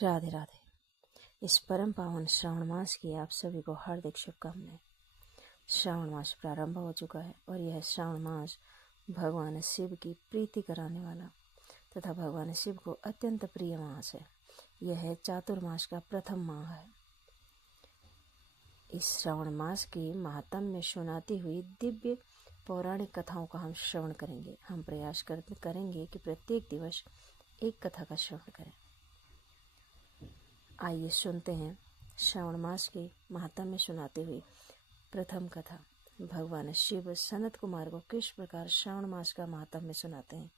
राधे राधे। इस परम पावन श्रावण मास की आप सभी को हार्दिक शुभकामनाएं। श्रावण मास प्रारंभ हो चुका है और यह श्रावण मास भगवान शिव की प्रीति कराने वाला तथा भगवान शिव को अत्यंत प्रिय मास है। यह चातुर्मास का प्रथम माह है। इस श्रावण मास की महात्म्य सुनाती हुई दिव्य पौराणिक कथाओं का हम श्रवण करेंगे। हम प्रयास करेंगे कि प्रत्येक दिवस एक कथा का श्रवण करें। आइए सुनते हैं श्रावण मास की महात्म्य सुनाती हुई प्रथम कथा। भगवान शिव सनत कुमार को किस प्रकार श्रावण मास का महात्म्य सुनाते हैं।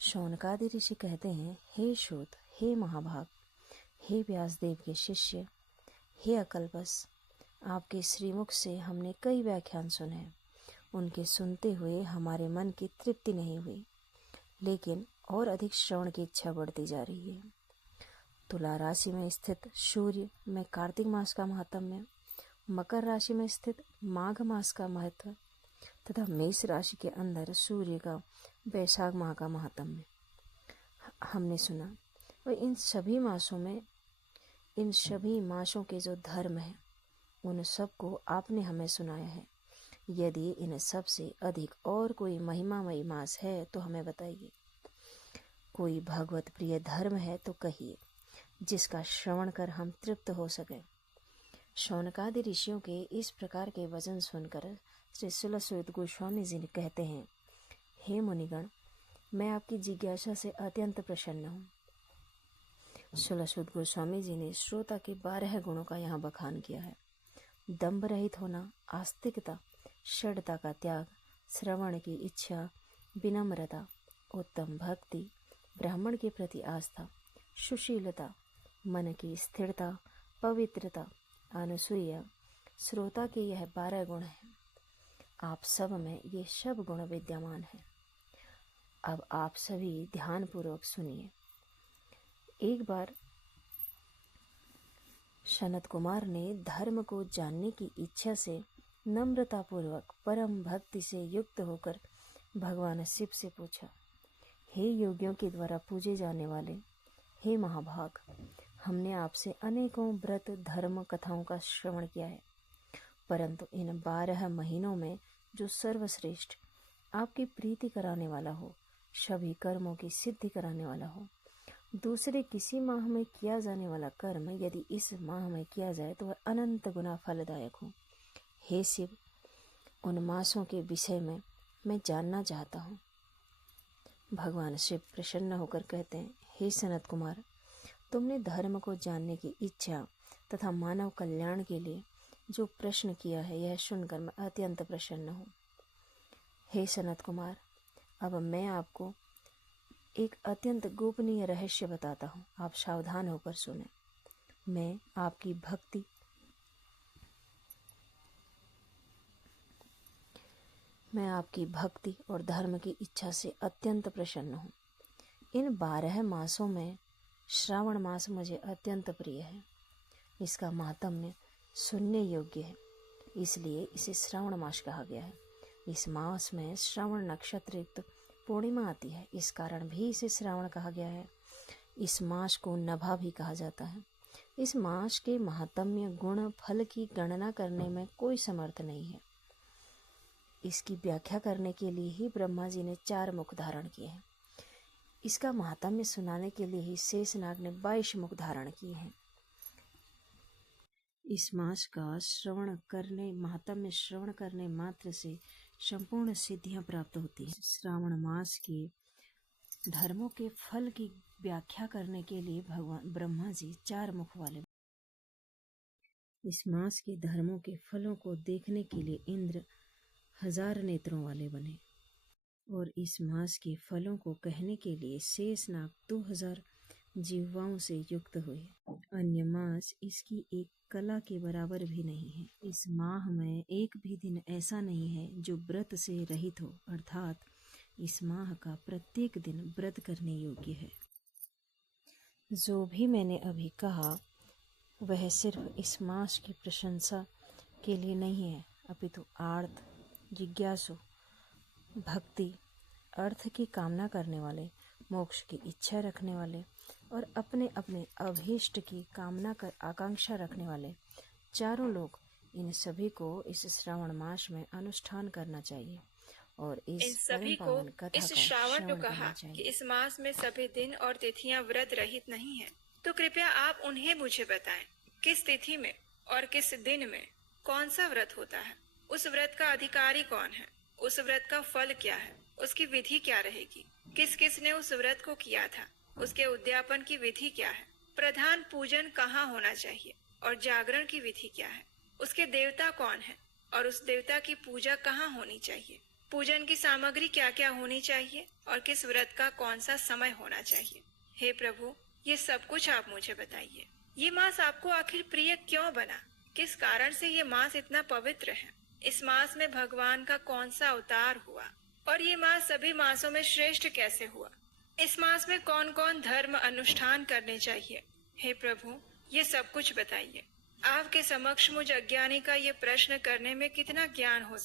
शौनकादि ऋषि कहते हैं, हे सूत, हे महाभाग, हे व्यासदेव के शिष्य, हे अकल्पस, आपके श्रीमुख से हमने कई व्याख्यान सुने हैं। उनके सुनते हुए हमारे मन की तृप्ति नहीं हुई, लेकिन और अधिक श्रवण की इच्छा बढ़ती जा रही है। तुला राशि में स्थित सूर्य में कार्तिक मास का महात्म्य, मकर राशि में स्थित माघ मास का महत्व तथा मेष राशि के अंदर सूर्य का वैशाख माह का महात्म्य हमने सुना। और इन सभी मासों के जो धर्म है उन सब को आपने हमें सुनाया है। यदि इन सब से अधिक और कोई महिमामयी मास है तो हमें बताइए। कोई भगवत प्रिय धर्म है तो कहिए, जिसका श्रवण कर हम तृप्त हो सके। शौनकादि ऋषियों के इस प्रकार के वचन सुनकर श्री सुलसूत गोस्वामी जी कहते हैं, हे मुनिगण, मैं आपकी जिज्ञासा से अत्यंत प्रसन्न हूँ। सुलसूत गोस्वामी जी ने श्रोता के 12 गुणों का यहाँ बखान किया है। दंभ रहित होना, आस्तिकता, षड्ता का त्याग, श्रवण की इच्छा, विनम्रता, उत्तम भक्ति, ब्राह्मण के प्रति आस्था, सुशीलता, मन की स्थिरता, पवित्रता, अनुसूया, श्रोता के यह 12 गुण हैं। आप सब में ये सब गुण विद्यमान हैं। अब आप सभी ध्यान पूर्वक सुनिए। एक बार सनत कुमार ने धर्म को जानने की इच्छा से नम्रता पूर्वक परम भक्ति से युक्त होकर भगवान शिव से पूछा, हे योगियों के द्वारा पूजे जाने वाले, हे महाभाग, हमने आपसे अनेकों व्रत धर्म कथाओं का श्रवण किया है, परंतु इन 12 महीनों में जो सर्वश्रेष्ठ आपकी प्रीति कराने वाला हो, सभी कर्मों की सिद्धि कराने वाला हो, दूसरे किसी माह में किया जाने वाला कर्म यदि इस माह में किया जाए तो वह अनंत गुना फलदायक हो। हे शिव, उन मासों के विषय में मैं जानना चाहता हूँ। भगवान शिव प्रसन्न होकर कहते हैं, हे सनत कुमार, तुमने धर्म को जानने की इच्छा तथा मानव कल्याण के लिए जो प्रश्न किया है, यह सुनकर मैं अत्यंत प्रसन्न हूँ। हे सनत कुमार, अब मैं आपको एक अत्यंत गोपनीय रहस्य बताता हूँ। आप सावधान होकर सुने। मैं आपकी भक्ति और धर्म की इच्छा से अत्यंत प्रसन्न हूँ। इन 12 मासों में श्रावण मास मुझे अत्यंत प्रिय है। इसका महात्म्य सुनने योग्य है, इसलिए इसे श्रावण मास कहा गया है। इस मास में श्रावण नक्षत्र युक्त पूर्णिमा आती है, इस कारण भी इसे श्रावण कहा गया है। इस मास को नभा भी कहा जाता है। इस मास के महात्म्य गुण फल की गणना करने में कोई समर्थ नहीं है। इसकी व्याख्या करने के लिए ही ब्रह्मा जी ने 4 मुख धारण किए हैं। इसका महात्म्य सुनाने के लिए ही शेषनाग ने 22 मुख धारण किए हैं। इस मास का महात्म्य श्रवण करने मात्र से संपूर्ण सिद्धियां प्राप्त होती हैं। श्रावण मास के धर्मों के फल की व्याख्या करने के लिए भगवान ब्रह्मा जी 4 मुख वाले। इस मास के धर्मों के फलों को देखने के लिए इंद्र 1000 नेत्रों वाले बने और इस मास के फलों को कहने के लिए शेषनाग 2000 जिह्वाओं से युक्त हुए। अन्य मास इसकी एक कला के बराबर भी नहीं है। इस माह में एक भी दिन ऐसा नहीं है जो व्रत से रहित हो, अर्थात इस माह का प्रत्येक दिन व्रत करने योग्य है। जो भी मैंने अभी कहा वह सिर्फ इस मास की प्रशंसा के लिए नहीं है, अपितु आर्त, जिज्ञासु, भक्ति, अर्थ की कामना करने वाले, मोक्ष की इच्छा रखने वाले, और अपने अपने अभीष्ट की कामना कर आकांक्षा रखने वाले चारों लोग, इन सभी को इस श्रावण मास में अनुष्ठान करना चाहिए और इन इस परम सभी को पावन कथा इस का श्रावण जो श्रवण कहा करना कि चाहिए। इस मास में सभी दिन और तिथियां व्रत रहित नहीं है, तो कृपया आप उन्हें मुझे बताएं। किस तिथि में और किस दिन में कौन सा व्रत होता है, उस व्रत का अधिकारी कौन है, उस व्रत का फल क्या है, उसकी विधि क्या रहेगी, किस किस ने उस व्रत को किया था, उसके उद्यापन की विधि क्या है, प्रधान पूजन कहाँ होना चाहिए और जागरण की विधि क्या है, उसके देवता कौन है और उस देवता की पूजा कहाँ होनी चाहिए, पूजन की सामग्री क्या क्या होनी चाहिए और किस व्रत का कौन सा समय होना चाहिए। हे प्रभु, ये सब कुछ आप मुझे बताइए। ये मास आपको आखिर प्रिय क्यों बना, किस कारण से ये मास इतना पवित्र है, इस मास में भगवान का कौन सा अवतार हुआ और ये मास सभी मासों में श्रेष्ठ कैसे हुआ, इस मास में कौन कौन धर्म अनुष्ठान करने चाहिए। हे प्रभु, ये सब कुछ बताइए। आपके समक्ष मुझ अज्ञानी का ये प्रश्न करने में कितना ज्ञान हो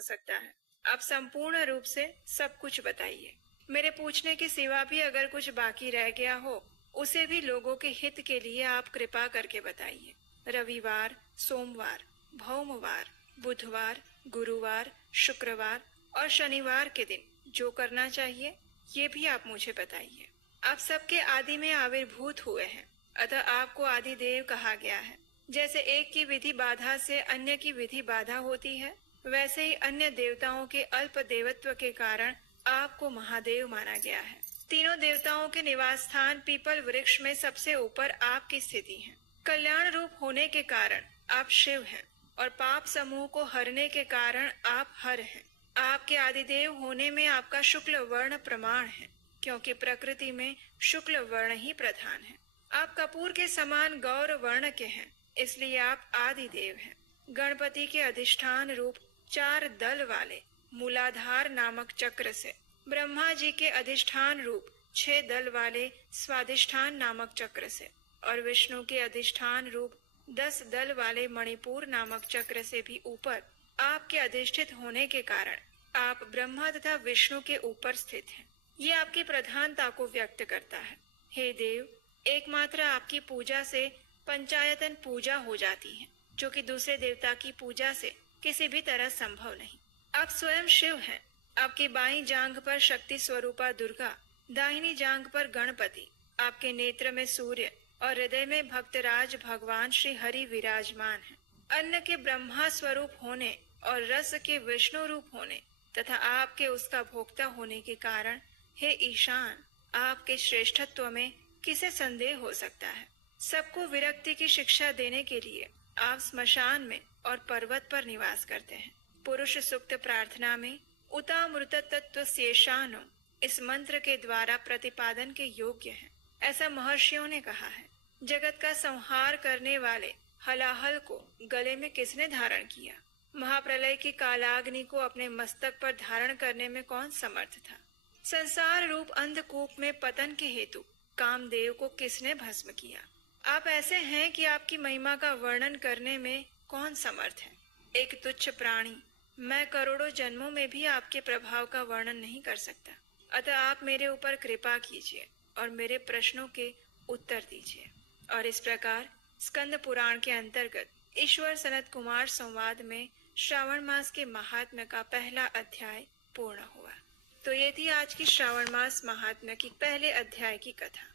सकता है, आप संपूर्ण रूप से सब कुछ बताइए। मेरे पूछने के सिवा भी अगर कुछ बाकी रह गया हो, उसे भी लोगों के हित के लिए आप कृपा करके बताइए। रविवार, सोमवार, भौमवार, बुधवार, गुरुवार, शुक्रवार और शनिवार के दिन जो करना चाहिए, ये भी आप मुझे बताइए। आप सबके आदि में आविर्भूत हुए हैं, अतः आपको आदि देव कहा गया है। जैसे एक की विधि बाधा से अन्य की विधि बाधा होती है, वैसे ही अन्य देवताओं के अल्प देवत्व के कारण आपको महादेव माना गया है। तीनों देवताओं के निवास स्थान पीपल वृक्ष में सबसे ऊपर आपकी स्थिति है। कल्याण रूप होने के कारण आप शिव हैं और पाप समूह को हरने के कारण आप हर हैं। आपके आदिदेव होने में आपका शुक्ल वर्ण प्रमाण है, क्योंकि प्रकृति में शुक्ल वर्ण ही प्रधान है। आप कपूर के समान गौर वर्ण के हैं, इसलिए आप आदिदेव हैं। गणपति के अधिष्ठान रूप 4 दल वाले मूलाधार नामक चक्र से, ब्रह्मा जी के अधिष्ठान रूप 6 दल वाले स्वादिष्ठान नामक चक्र से और विष्णु के अधिष्ठान रूप 10 दल वाले मणिपुर नामक चक्र से भी ऊपर आपके अधिष्ठित होने के कारण आप ब्रह्मा तथा विष्णु के ऊपर स्थित हैं। ये आपकी प्रधानता को व्यक्त करता है। हे देव, एकमात्र आपकी पूजा से पंचायतन पूजा हो जाती है, जो कि दूसरे देवता की पूजा से किसी भी तरह संभव नहीं। आप स्वयं शिव हैं। आपकी बाईं जांघ पर शक्ति स्वरूपा दुर्गा, दाहिनी जांघ पर गणपति, आपके नेत्र में सूर्य और हृदय में भक्तराज भगवान श्री हरि विराजमान है। अन्न के ब्रह्मा स्वरूप होने और रस के विष्णु रूप होने तथा आपके उसका भोक्ता होने के कारण, हे ईशान, आपके श्रेष्ठत्व में किसे संदेह हो सकता है। सबको विरक्ति की शिक्षा देने के लिए आप स्मशान में और पर्वत पर निवास करते हैं। पुरुष सुक्त प्रार्थना में उतामृत तत्व शेषानो इस मंत्र के द्वारा प्रतिपादन के योग्य है, ऐसा महर्षियों ने कहा है। जगत का संहार करने वाले हलाहल को गले में किसने धारण किया? महाप्रलय की कालाग्नि को अपने मस्तक पर धारण करने में कौन समर्थ था? संसार रूप अंधकूप में पतन के हेतु कामदेव को किसने भस्म किया? आप ऐसे हैं कि आपकी महिमा का वर्णन करने में कौन समर्थ है? एक तुच्छ प्राणी, मैं करोड़ों जन्मों में भी आपके प्रभाव का वर्णन नहीं कर सकता। अतः आप मेरे ऊपर कृपा कीजिए और मेरे प्रश्नों के उत्तर दीजिए। और इस प्रकार स्कंद पुराण के अंतर्गत ईश्वर सनत कुमार संवाद में श्रावण मास के महात्म्य का पहला अध्याय पूर्ण हुआ। तो ये थी आज की श्रावण मास महात्म्य की पहले अध्याय की कथा।